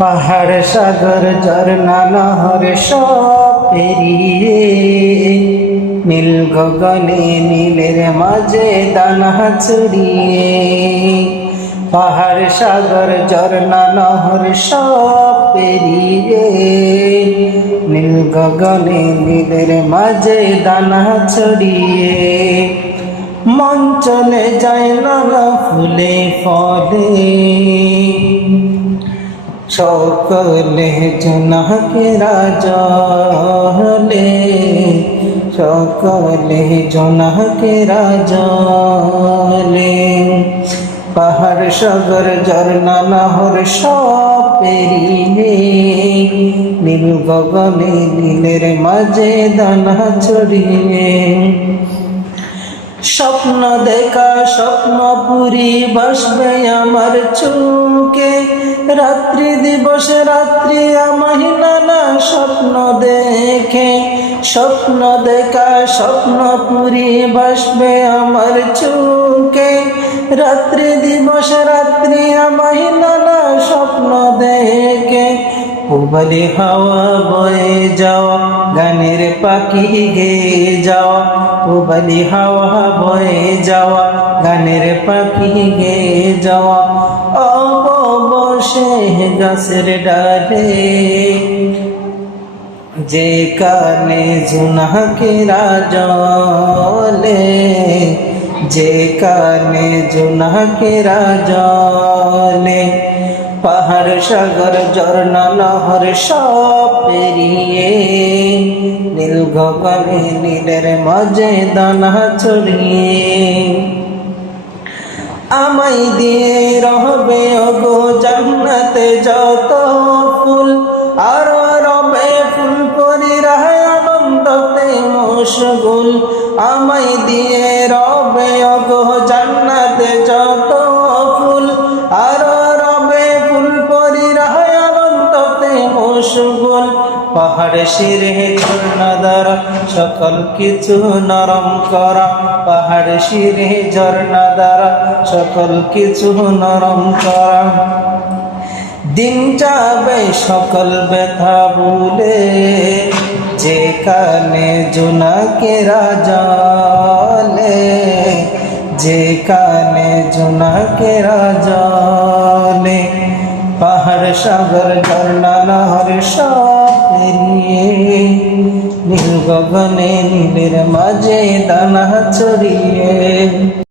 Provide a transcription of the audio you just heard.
পাহাড় সাগর ঝর্ণা নহর সব পেরিয়ে নীল গগনে নীলের মাঝে দানা ছড়িয়ে। পাহাড় সাগর ঝর্ণা নহর সব পেরিয়ে নীল গগনে নীলের মাঝে দানা ছড়িয়ে। মন চলে যায় নানা ফুলে ফলে সকলে জোনাকেরা জলে, সকলে জোনাকেরা জলে। পাহাড় সাগর ঝর্ণা নহর সব পেরিয়ে নীল গগনে নীলের মাঝে দানা ছড়িয়ে। স্বপ্ন দেখা স্বপ্ন পুরি ভাসবে আমার চোখে, রাত্রি দিবস রাত্রি আমায় নানা স্বপ্ন দেখে। স্বপ্ন দেখা স্বপ্ন পুরি ভাসবে আমার চোখে, রাত্রি দিবস রাত্রি আমায় নানা স্বপ্ন দেখে। পূবালি হাওয়া বয়ে যাওয়া গানের পাখি গেয়ে যাওয়া, পূবালি হাওয়া বয়ে যাওয়া গানের পাখি গেয়ে যাওয়া। অবসে গাছের ডালে যে কানে জোনাকেরা জলে, যে কানে জোনাকেরা জলে। পাহাড় সাগর ঝর্ণা নহর সব পেরিয়ে নীল গগনে নীলের মাঝে দানা ছড়িয়ে। আমায় দিয়ে রহবে ওগো জান্নাতে যত ফুল, আর রবে ফুল পরিরা আনন্দতে মশগুল। আমায় দিয়ে রবে ওগো জান্নাতে যত ফুল, আর মশগুল। পাহাড় শিরে ঝর্ণা দ্বারা সকল কিছু নরম করা, পাহাড় শিরে ঝর্ণা দ্বারা সকল কিছু নরম করা। দিন যাবে সকল ব্যথা ভুলে যে কানে জোনাকেরা জলে, যে কানে জোনাকেরা জলে। পাহাড় সাগর ঝর্ণা নহর সব পেরিয়ে নীল গগনে নীলের মাঝে দানা ছড়িয়ে।